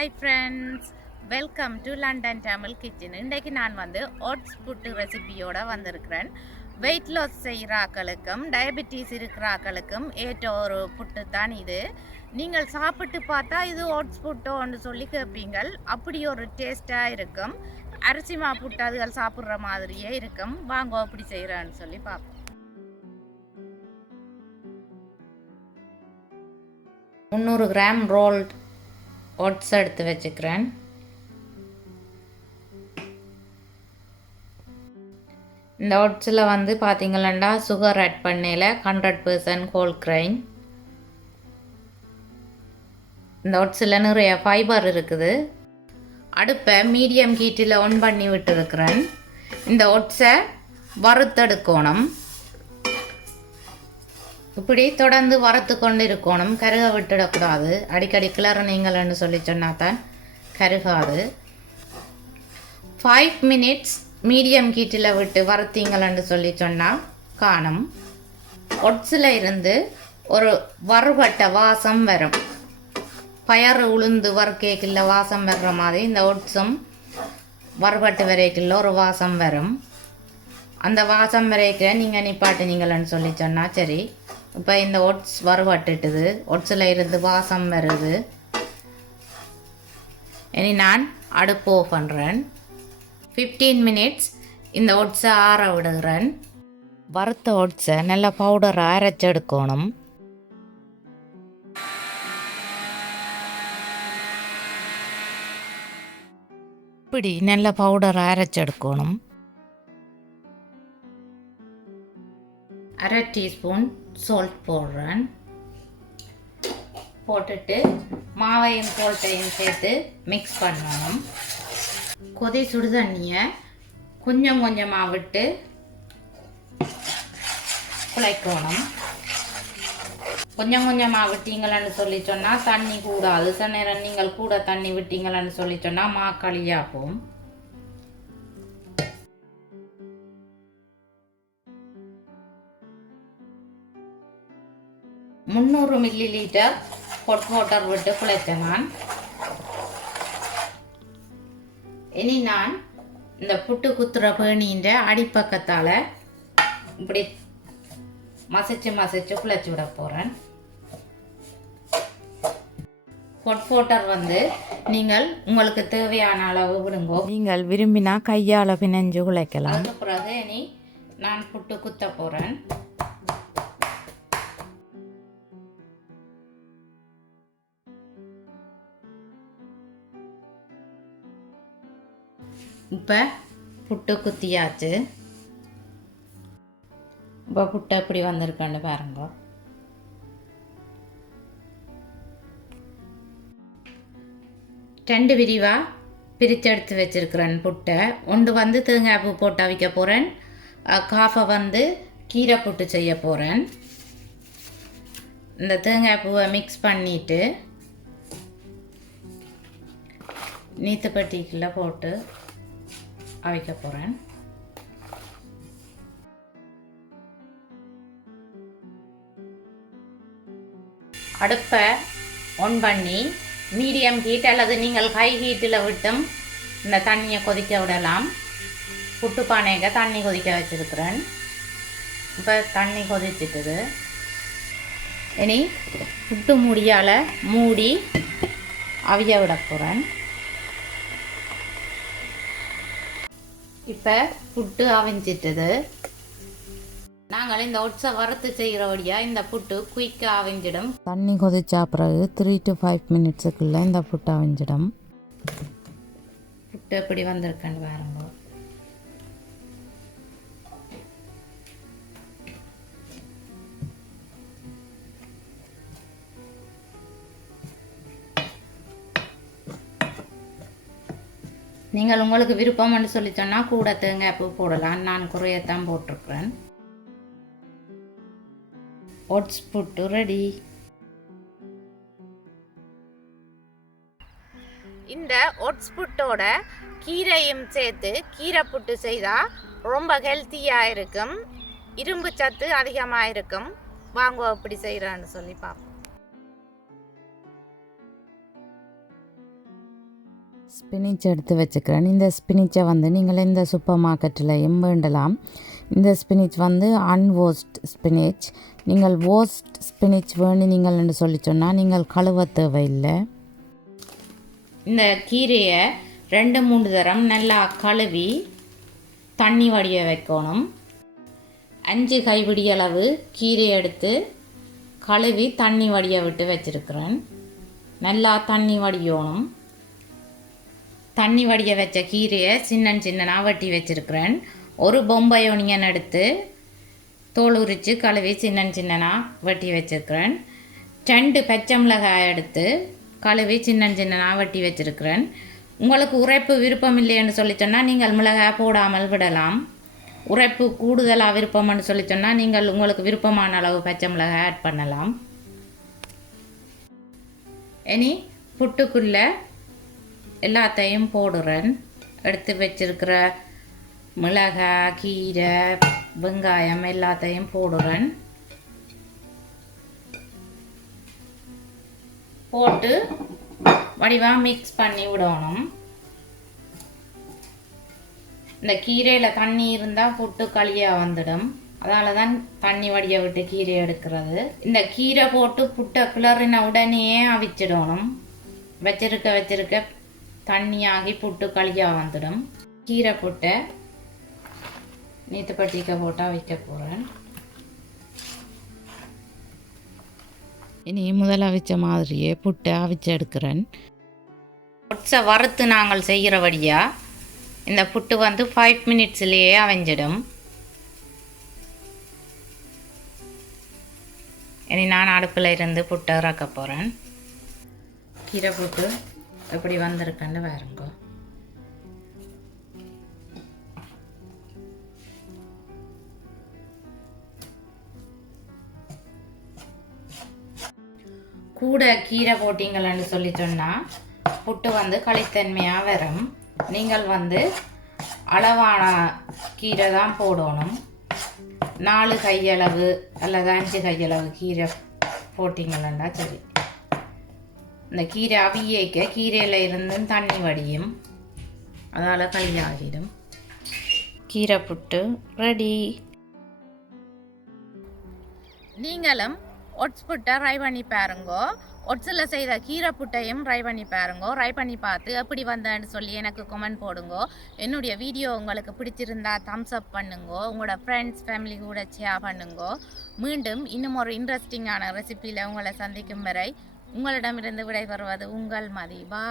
Hi friends, welcome to London Tamil kitchen. இன்றைக்கு நான் oats புட்டு ரெசிபியோடு வந்திருக்கிறேன். வெயிட் லாஸ் செய்கிற ஆக்களுக்கும் டயபெட்டிஸ் இருக்கிற ஆக்களுக்கும் ஏற்ற ஒரு புட்டு தான் இது. நீங்கள் சாப்பிட்டு பார்த்தா இது ஓட்ஸ் புட்டோன்னு சொல்லி கேட்பீங்கள். அப்படி ஒரு டேஸ்ட்டாக இருக்கும். அரிசி மா புட்டு அதுகள் சாப்பிட்ற மாதிரியே இருக்கும். வாங்க அப்படி செய்கிறேன்னு சொல்லி பார்ப்போம். 300 கிராம் ரோல்ட் ஓட்ஸ் எடுத்து வச்சுக்கிறேன். இந்த ஓட்ஸில் பார்த்தீங்களா சுகர் ஆட் பண்ணல 100% ஹோல் கிரைன். இந்த ஓட்ஸில் நிறைய ஃபைபர் இருக்குது. அடுப்பை மீடியம் ஹீட்டில் ஆன் பண்ணி விட்டுருக்கிறேன். இந்த ஓட்ஸை வறுத்தெடுக்கணும். இப்படி தொடர்ந்து வறுத்து கொண்டு இருக்கணும். கருக விட்டுடக்கூடாது. அடிக்கடி கிளறினீங்கள்னு சொல்லி சொன்னால் தான் கருகாது. 5 மினிட்ஸ் மீடியம் ஹீட்டில் விட்டு வறுத்தீங்கள்னு சொல்லி சொன்னால் காணும். ஒட்ஸில் இருந்து ஒரு வறுபட்ட வாசம் வரும். பயறு உளுந்து வறுக்கைக்குள்ள வாசம் வர்ற மாதிரி இந்த ஒட்ஸும் வறுபட்டு வரைக்குள்ள ஒரு வாசம் வரும். அந்த வாசம் வரைக்க நீங்கள் நிப்பாட்டினீங்கள்னு சொல்லி சொன்னால் சரி. இப்போ இந்த ஓட்ஸ் வறுபட்டுட்டுது. ஓட்ஸில் இருந்து வாசம் வருது. இனி நான் அடுப்பு ஆஃப் பண்ணுறேன். 15 மினிட்ஸ் இந்த ஓட்ஸை ஆற விடுகிறேன். வறுத்த ஓட்ஸை நல்லா பவுடரை அரைச்செடுக்கணும். இப்படி நல்ல பவுடரை அரைச்செடுக்கணும். 1/2 டீஸ்பூன் சால்ட் போடுறேன். போட்டுட்டு மாவையும் சால்ட்டையும் சேர்த்து மிக்ஸ் பண்ணணும். கொதி சுடுதண்ணியை கொஞ்சம் கொஞ்சமாக விட்டு குழைக்கணும். கொஞ்சம் கொஞ்சமாக விட்டீங்கள்னு சொல்லி சொன்னால் தண்ணி கூடாது. சில நேரம் நீங்கள் கூட தண்ணி விட்டீங்கள்னு சொல்லி சொன்னால் மாக்களியாகும். 300 மில்லி லிட்டர் ஹாட் வாட்டர் விட்டு குழைத்தேன் நான். இனி நான் இந்த புட்டு குத்துற பேணின்ற அடிப்பக்கத்தால் இப்படி மசிச்சு மசிச்சு குழைச்சி விட போகிறேன். ஹாட் வாட்டர் நீங்கள் உங்களுக்கு தேவையான அளவு விடுங்கோ. நீங்கள் விரும்பினா கையால் பிணைஞ்சு குழைக்கலாம். அதுக்கு பிறகு இனி நான் புட்டு குத்த போகிறேன். இப்போ புட்டு குத்தியாச்சு. இப்போ புட்டு எப்படி வந்திருக்கான்னு பாருங்க. ரெண்டு விரிவாக பிரித்து எடுத்து வச்சுருக்கிறேன் புட்டை. ஒன்று தேங்காய் பூ போட்டு அவிக்க போகிறேன். காஃபை கீரை புட்டு செய்ய போகிறேன். இந்த தேங்காய் பூவை மிக்ஸ் பண்ணிவிட்டு நீத்துப்பட்டிக்குள்ளே போட்டு அவிக்க போகிறேன். அடுப்பை ஆன் பண்ணி மீடியம் ஹீட் அல்லது நீங்கள் ஹை ஹீட்டில் விட்டும் இந்த தண்ணியை கொதிக்க விடலாம். புட்டு பானைக்கு தண்ணி கொதிக்க வச்சுருக்கிறேன். இப்போ தண்ணி கொதிச்சிட்டுது. இனி புட்டு மூடியால் மூடி அவிய விட போகிறேன். இப்போ புட்டு அவிஞ்சிட்டுது. நாங்கள் இந்த ஒட்ஸை வறுத்து செய்கிறபடியாக இந்த புட்டு குயிக்காக அவிஞ்சிடும். தண்ணி கொதிச்சா பிறகு 3 to 5 மினிட்ஸுக்குள்ளே இந்த புட்டு அவிஞ்சிடும். புட்டு எப்படி வந்திருக்கேன்னு பாருங்க. நீங்கள் உங்களுக்கு விருப்பம்னு சொல்லி சொன்னால் கூட தேங்காய் பூ போடலாம். நான் குறையத்தான் போட்டிருக்கிறேன். ஓட்ஸ் புட்டு ரெடி. இந்த ஓட்ஸ் புட்டோட கீரையும் சேர்த்து கீரை புட்டு செய்தால் ரொம்ப ஹெல்த்தியாக இருக்கும். இரும்பு சத்து அதிகமாக இருக்கும். வாங்க எப்படி செய்கிறேன்னு சொல்லி பார்ப்போம். ஸ்பினிச் எடுத்து வச்சுக்கிறேன். இந்த ஸ்பினிச்சை வந்து நீங்கள் இந்த சூப்பர் மார்க்கெட்லையும் வேண்டலாம். இந்த ஸ்பினிச் வந்து அன்வோஸ்ட் ஸ்பினிச். நீங்கள் வோஸ்ட் ஸ்பினிச் வேணுனீங்கள்னு சொல்லி சொன்னால் நீங்கள் கழுவ தேவையில்லை. இந்த கீரையை 2-3 தரம் நல்லா கழுவி தண்ணி வடிய வைக்கணும். 5 கைப்பிடி அளவு கீரை எடுத்து கழுவி தண்ணி வடிய விட்டு வச்சுருக்கிறேன். நல்லா தண்ணி வடியணும். தண்ணி வடிய வச்ச கீரையை சின்னனாக வெட்டி வச்சுருக்கிறேன். ஒரு பொம்பை ஒனியன் எடுத்து தோல் உரித்து கழுவி சின்னனாக வெட்டி வச்சுருக்கிறேன். 2 பச்சை மிளகாய் எடுத்து கழுவி சின்னனாக வெட்டி வச்சுருக்கிறேன். உங்களுக்கு உரைப்பு விருப்பம் இல்லைன்னு சொல்லி சொன்னால் நீங்கள் மிளகாய் போடாமல் விடலாம். உரைப்பு கூடுதலாக விருப்பம்னு சொல்லி சொன்னால் நீங்கள் உங்களுக்கு விருப்பமான அளவு பச்சை மிளகாய் ஆட் பண்ணலாம். இனி புட்டுக்குள்ளே எல்லாத்தையும் போடுறேன். எடுத்து வச்சிருக்கிற மிளகாய், கீரை, வெங்காயம் எல்லாத்தையும் போடுறேன். போட்டு வடிவாக மிக்ஸ் பண்ணி விடணும். இந்த கீரையில் தண்ணி இருந்தால் புட்டு களியாக வந்துடும். அதால தான் தண்ணி வடிய விட்டு கீரை எடுக்கிறது. இந்த கீரை போட்டு புட்டை கிளறின உடனேயே அவிச்சிடணும். வச்சிருக்க தண்ணியாகி புட்டு களியாக வந்துடும். கீரை புட்டை நீத்துப்பட்டிக்க போட்டு அவிக்க போகிறேன். இனி முதல் அவிச்ச மாதிரியே புட்டை அவிச்சு எடுக்கிறேன். ஒட்ஸை வறுத்து நாங்கள் செய்கிறபடியாக இந்த புட்டு வந்து 5 மினிட்ஸ்லேயே அவிஞ்சிடும். இனி நான் அடுப்பில் இருந்து புட்டை இறக்க போகிறேன். கீரை புட்டு எப்படி வந்திருக்குன்னு பாருங்க. கூட கீரை போட்டிங்கள்னு சொல்லி சொன்னால் புட்டு வந்து களித்தன்மையாக வரும். நீங்கள் வந்து அளவான கீரை தான் போடணும். 4 கையளவு அல்லது 5 கையளவு கீரை போட்டிங்களா சரி. இந்த கீரை அவியேக்க கீரையில் இருந்து தண்ணி வடியும். அதால் களியாகிடும். கீரை புட்டு ரெடி. நீங்களும் ஒட்ஸ் புட்டை ட்ரை பண்ணி பாருங்கோ. ஒட்ஸில் செய்த கீரை புட்டையும் ட்ரை பண்ணி பாருங்கோ. ட்ரை பண்ணி பார்த்து எப்படி வந்தேன்னு சொல்லி எனக்கு கமெண்ட் போடுங்கோ. என்னுடைய வீடியோ உங்களுக்கு பிடிச்சிருந்தா தம்ஸ் அப் பண்ணுங்கோ. உங்களோட ஃப்ரெண்ட்ஸ் ஃபேமிலி கூட ஷேர் பண்ணுங்கோ. மீண்டும் இன்னும் ஒரு இன்ட்ரெஸ்டிங்கான ரெசிபியில் உங்களை சந்திக்கும் வரை உங்களிடமிருந்து விடைபெறுவது உங்கள் மதி. பா.